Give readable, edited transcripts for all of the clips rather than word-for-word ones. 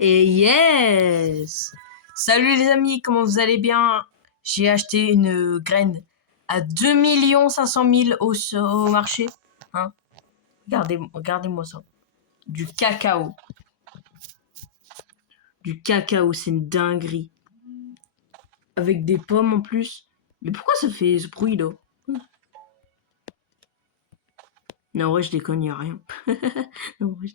Et yes! Salut les amis, comment vous allez bien? J'ai acheté une graine à 2 500 000 au marché. Hein? Regardez-moi ça. Du cacao. Du cacao, c'est une dinguerie. Avec des pommes en plus. Mais pourquoi ça fait ce bruit là? Non, en vrai, je déconne, y'a rien. Non, en vrai,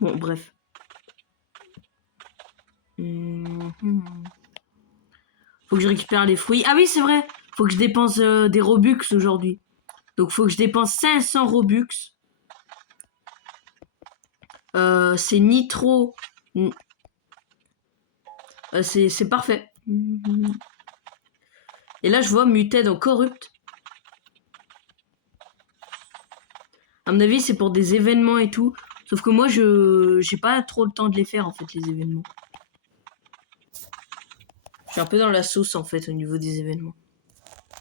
bon, bref. Faut que je récupère les fruits. Ah oui, c'est vrai. Faut que je dépense des Robux aujourd'hui. Donc, faut que je dépense 500 Robux. C'est Nitro. C'est parfait. Et là, je vois Muted en Corrupt. À mon avis, c'est pour des événements et tout. Sauf que moi, j'ai pas trop le temps de les faire, en fait, les événements. Je suis un peu dans la sauce, en fait, au niveau des événements.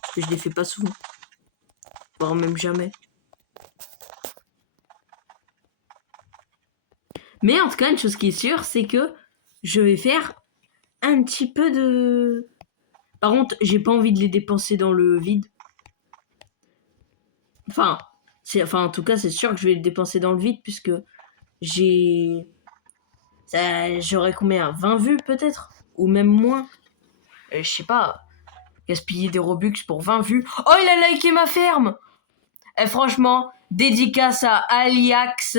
Parce que je les fais pas souvent. Voire même jamais. Mais en tout cas, une chose qui est sûre, c'est que je vais faire un petit peu de... Par contre, j'ai pas envie de les dépenser dans le vide. Enfin, en tout cas, c'est sûr que je vais les dépenser dans le vide, puisque j'aurais combien? 20 vues peut-être? Ou même moins? Je sais pas. Gaspiller des Robux pour 20 vues. Oh, il a liké ma ferme! Et franchement, dédicace à Aliax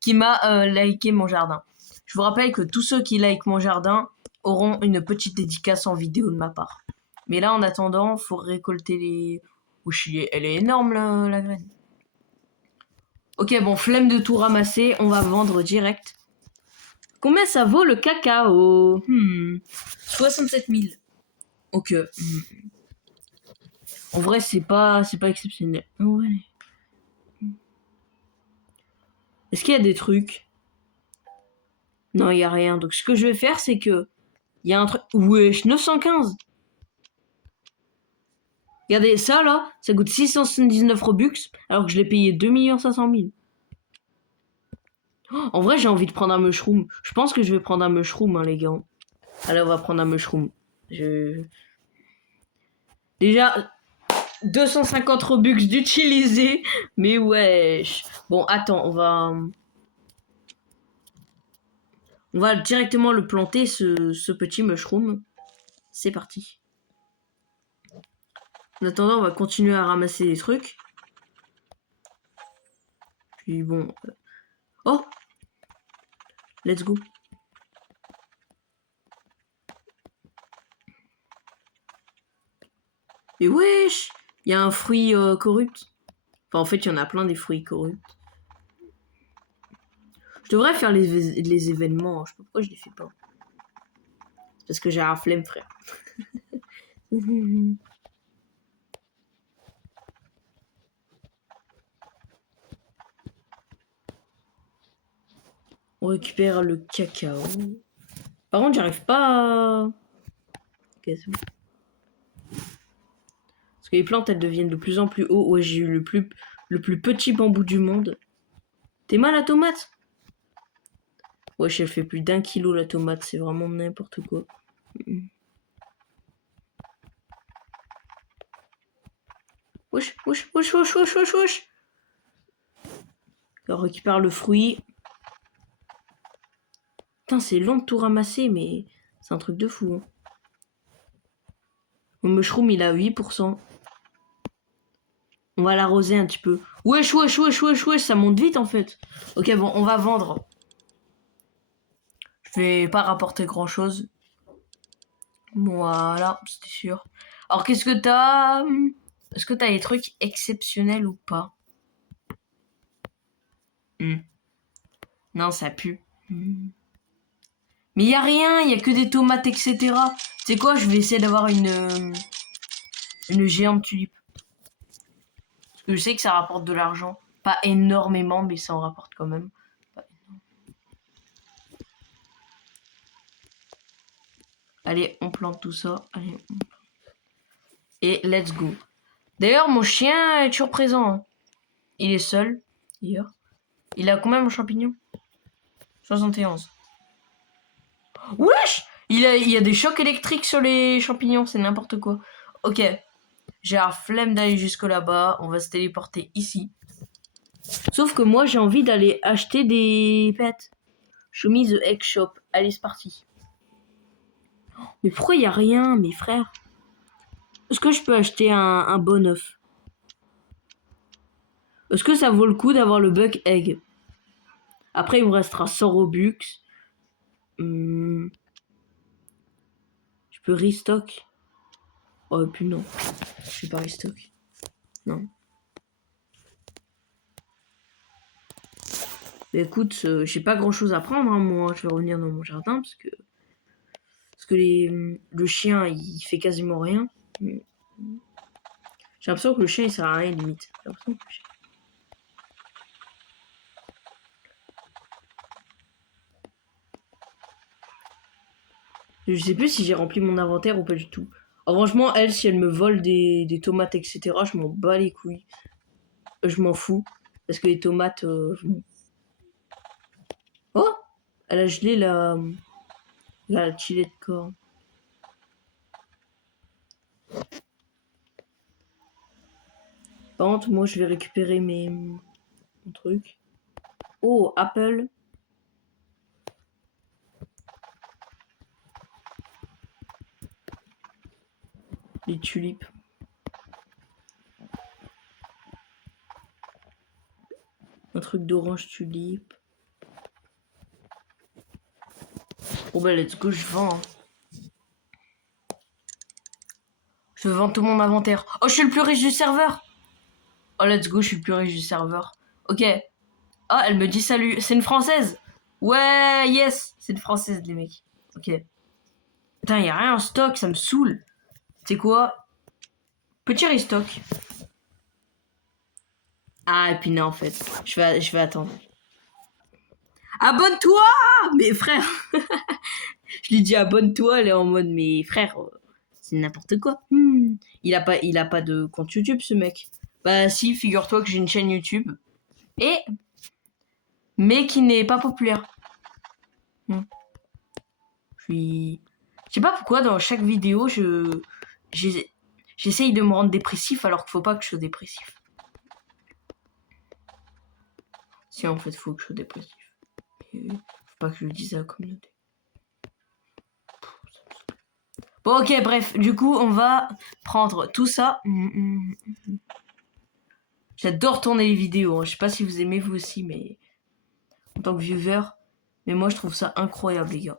qui m'a liké mon jardin. Je vous rappelle que tous ceux qui likent mon jardin auront une petite dédicace en vidéo de ma part. Mais là, en attendant, faut récolter les... Wesh, elle est énorme, la graine. Ok, bon, flemme de tout ramasser, on va vendre direct. Combien ça vaut le cacao? 67 000. Ok. En vrai, c'est pas exceptionnel. Ouais. Est-ce qu'il y a des trucs? Non, il y a rien. Donc, ce que je vais faire, c'est que... Il y a un truc... Wesh, 915. Regardez, ça, là, ça coûte 679 Robux, alors que je l'ai payé 2 500 000. Oh, en vrai, j'ai envie de prendre un mushroom. Je pense que je vais prendre un mushroom, hein, les gars. Allez, on va prendre un mushroom. Déjà, 250 Robux d'utiliser. Mais wesh. Bon, attends, on va directement le planter, ce petit mushroom. C'est parti. En attendant, on va continuer à ramasser des trucs. Puis bon... Oh! Let's go. Et wesh! Il y a un fruit corrupt. Enfin, en fait, il y en a plein des fruits corrupts. Je devrais faire les événements. Je sais pas pourquoi je les fais pas. C'est parce que j'ai un flemme, frère. On récupère le cacao. Par contre, j'arrive pas à... Ok, c'est bon. Parce que les plantes, elles deviennent de plus en plus haut. Ouais, j'ai eu le plus petit bambou du monde. T'es mal la tomate? Wesh, elle fait plus d'1 kilo la tomate. C'est vraiment n'importe quoi. Wesh, wesh, wesh, wesh, wesh, wesh, wesh. On récupère le fruit. Putain, c'est long de tout ramasser, mais c'est un truc de fou. Hein. Mon mushroom, il a 8%. On va l'arroser un petit peu. Wesh, wesh, wesh, wesh, wesh, ça monte vite en fait. Ok, bon, on va vendre. Je vais pas rapporter grand chose. Voilà, c'était sûr. Alors, qu'est-ce que t'as? Est-ce que t'as des trucs exceptionnels ou pas? Non, ça pue. Mais y a rien, y a que des tomates, etc. Tu sais quoi, je vais essayer d'avoir une géante tulipe. Parce que je sais que ça rapporte de l'argent. Pas énormément, mais ça en rapporte quand même. Allez, on plante tout ça. Allez, et let's go. D'ailleurs, mon chien est toujours présent. Hein. Il est seul, hier. Il a combien mon champignon? 71. Wesh! Il y a des chocs électriques sur les champignons, c'est n'importe quoi. Ok. J'ai la flemme d'aller jusque là-bas. On va se téléporter ici. Sauf que moi, j'ai envie d'aller acheter des pets. Show me the egg shop. Allez, c'est parti. Mais pourquoi il n'y a rien, mes frères? Est-ce que je peux acheter un bon œuf? Est-ce que ça vaut le coup d'avoir le bug egg? Après, il me restera 100 Robux. Je peux restock? Oh, puis non. Je vais pas restock. Non. Mais écoute, j'ai pas grand chose à prendre, hein, moi. Je vais revenir dans mon jardin parce que le chien, il fait quasiment rien. J'ai l'impression que le chien, il sert à rien, limite. J'ai l'impression que le chien... Je sais plus si j'ai rempli mon inventaire ou pas du tout. Alors, franchement, elle, si elle me vole des tomates, etc., je m'en bats les couilles. Je m'en fous. Parce que les tomates... Oh! Elle a gelé la chilette de corps. Par contre, moi, je vais récupérer mon truc. Oh, Apple. Les tulipes. Un truc d'orange tulipe. Oh bah let's go, je vends. Hein. Je vends tout mon inventaire. Oh, je suis le plus riche du serveur. Oh, let's go, je suis le plus riche du serveur. Ok. Ah, elle me dit salut. C'est une française. Ouais, yes. C'est une française, les mecs. Ok. Putain, y a rien en stock, ça me saoule. C'est quoi? Petit restock. Ah, et puis non, en fait. Je vais attendre. Abonne-toi! Mais frère. Je lui dis abonne-toi, elle est en mode, mais frère, c'est n'importe quoi. Il a pas de compte YouTube, ce mec. Bah si, figure-toi que j'ai une chaîne YouTube. Mais qui n'est pas populaire. Je sais pas pourquoi dans chaque vidéo, j'essaye de me rendre dépressif alors qu'il faut pas que je sois dépressif. Si en fait, faut que je sois dépressif. Et faut pas que je le dise à la communauté. Bon, ok, bref, du coup, on va prendre tout ça. J'adore tourner les vidéos. Hein. Je sais pas si vous aimez vous aussi, mais en tant que viewer, mais moi je trouve ça incroyable, les gars.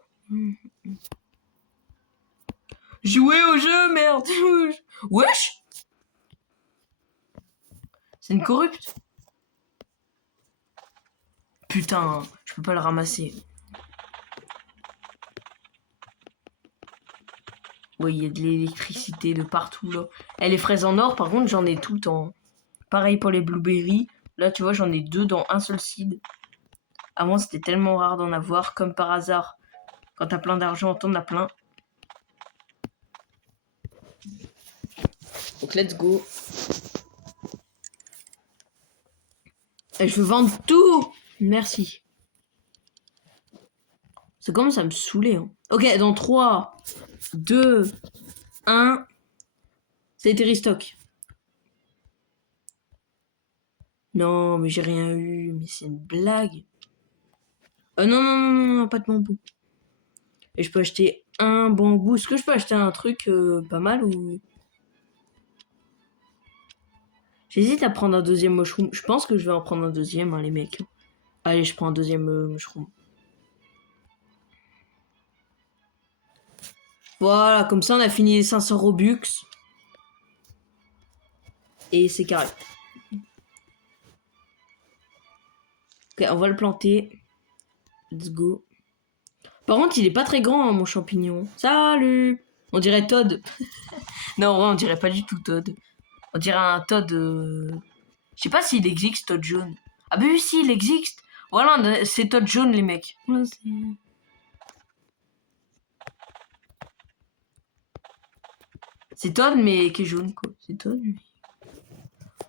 Jouer au jeu, merde. Wesh. C'est une corrupte. Putain, je peux pas le ramasser. Ouais, il y a de l'électricité de partout là. Et les fraises en or, par contre, j'en ai tout le temps. Pareil pour les blueberries. Là, tu vois, j'en ai 2 dans un seul seed. Avant, c'était tellement rare d'en avoir, comme par hasard. Quand t'as plein d'argent, t'en as plein. Donc, let's go. Et je veux vendre tout. Merci. Ça commence à me saouler. Hein. Ok, dans 3, 2, 1. Ça a été restock. Non, mais j'ai rien eu. Mais c'est une blague. Non, pas de bambou. Et je peux acheter un bambou. Est-ce que je peux acheter un truc pas mal ou... J'hésite à prendre un deuxième mushroom. Je pense que je vais en prendre un deuxième, hein, les mecs. Allez, je prends un deuxième mushroom. Voilà, comme ça on a fini les 500 Robux. Et c'est carré. Ok, on va le planter. Let's go. Par contre, il est pas très grand, hein, mon champignon. Salut! On dirait Todd. Non, en vrai, on dirait pas du tout Todd. On dirait un Todd... Je sais pas s'il existe, Todd jaune. Ah bah oui, si, il existe. Voilà, c'est Todd jaune, les mecs. Ouais, c'est Todd, mais qui est jaune, quoi. C'est Todd, mais...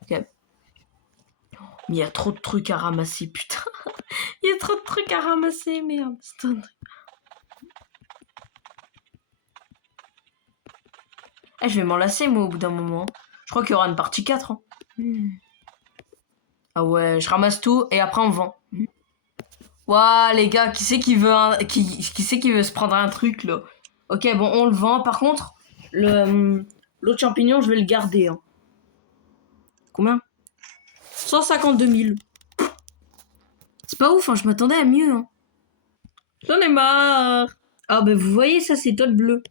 Ok. Mais il y a trop de trucs à ramasser, putain. Il y a trop de trucs à ramasser, merde. C'est un truc. Eh, je vais m'en lasser, moi, au bout d'un moment. Je crois qu'il y aura une partie 4. Hein. Ah ouais, je ramasse tout et après on vend. Ouah, les gars, qui c'est qui veut qui c'est qui veut se prendre un truc, là? Ok, bon, on le vend. Par contre, l'autre champignon, je vais le garder. Hein. Combien? 152 000. C'est pas ouf, hein, je m'attendais à mieux. Hein. J'en ai marre. Ah, bah, vous voyez, ça, c'est Todd bleu.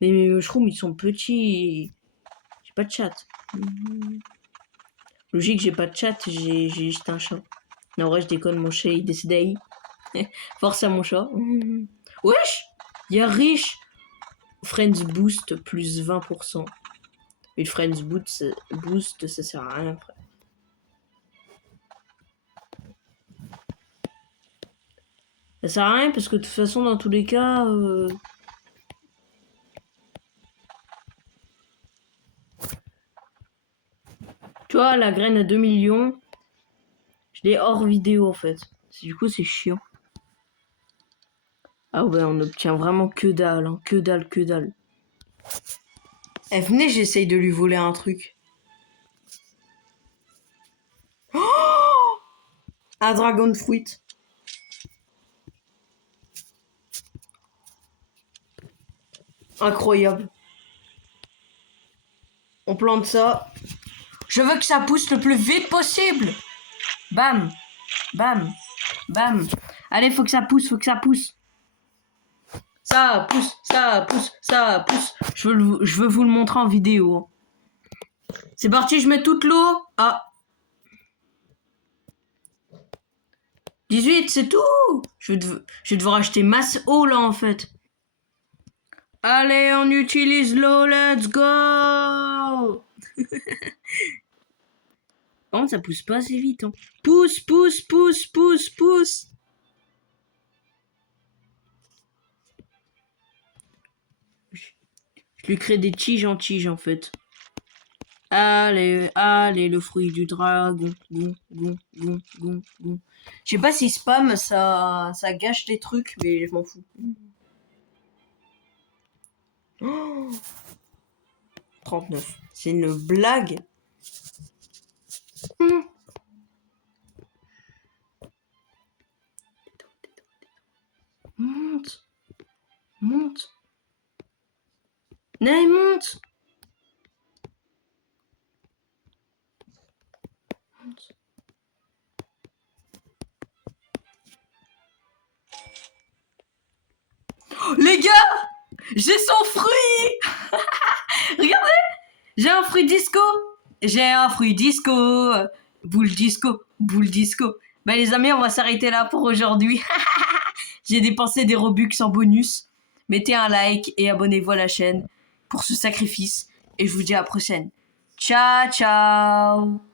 Mais mes mushrooms, ils sont petits. J'ai pas de chat. Logique, j'ai pas de chat, j'ai juste un chat. Non, ouais, je déconne, mon chat, il décide. Force à mon chat. Wesh! Y'a riche! Friends Boost plus 20%. Mais le Friends Boost, ça sert à rien, frère. Ça sert à rien parce que de toute façon, dans tous les cas... Tu vois, la graine à 2 millions, je l'ai hors vidéo en fait. Du coup, c'est chiant. Ah ouais, on obtient vraiment que dalle, hein. Que dalle, que dalle. Eh, venez, j'essaye de lui voler un truc. Oh, un dragon fruit. Incroyable. On plante ça. Je veux que ça pousse le plus vite possible. Bam. Bam. Bam. Allez, faut que ça pousse, faut que ça pousse. Ça pousse, ça pousse, ça pousse. Je veux vous le montrer en vidéo. C'est parti, je mets toute l'eau. Ah. 18, c'est tout. Je vais devoir acheter masse eau là en fait. Allez, on utilise l'eau, let's go. Par ça pousse pas assez vite. Hein. Pousse, pousse, pousse, pousse, pousse. Je lui crée des tiges en fait. Allez, allez, le fruit du dragon. Gon, gon, gon, gon, gon. Je sais pas si spam, ça gâche des trucs, mais je m'en fous. Oh 39. C'est une blague. Monte. Monte. Nay, monte. Monte. Oh, les gars, j'ai son fruit. Regardez, j'ai un fruit disco. J'ai un fruit disco. Boule disco. Boule disco. Bah les amis, on va s'arrêter là pour aujourd'hui. J'ai dépensé des Robux en bonus. Mettez un like et abonnez-vous à la chaîne pour ce sacrifice. Et je vous dis à la prochaine. Ciao, ciao.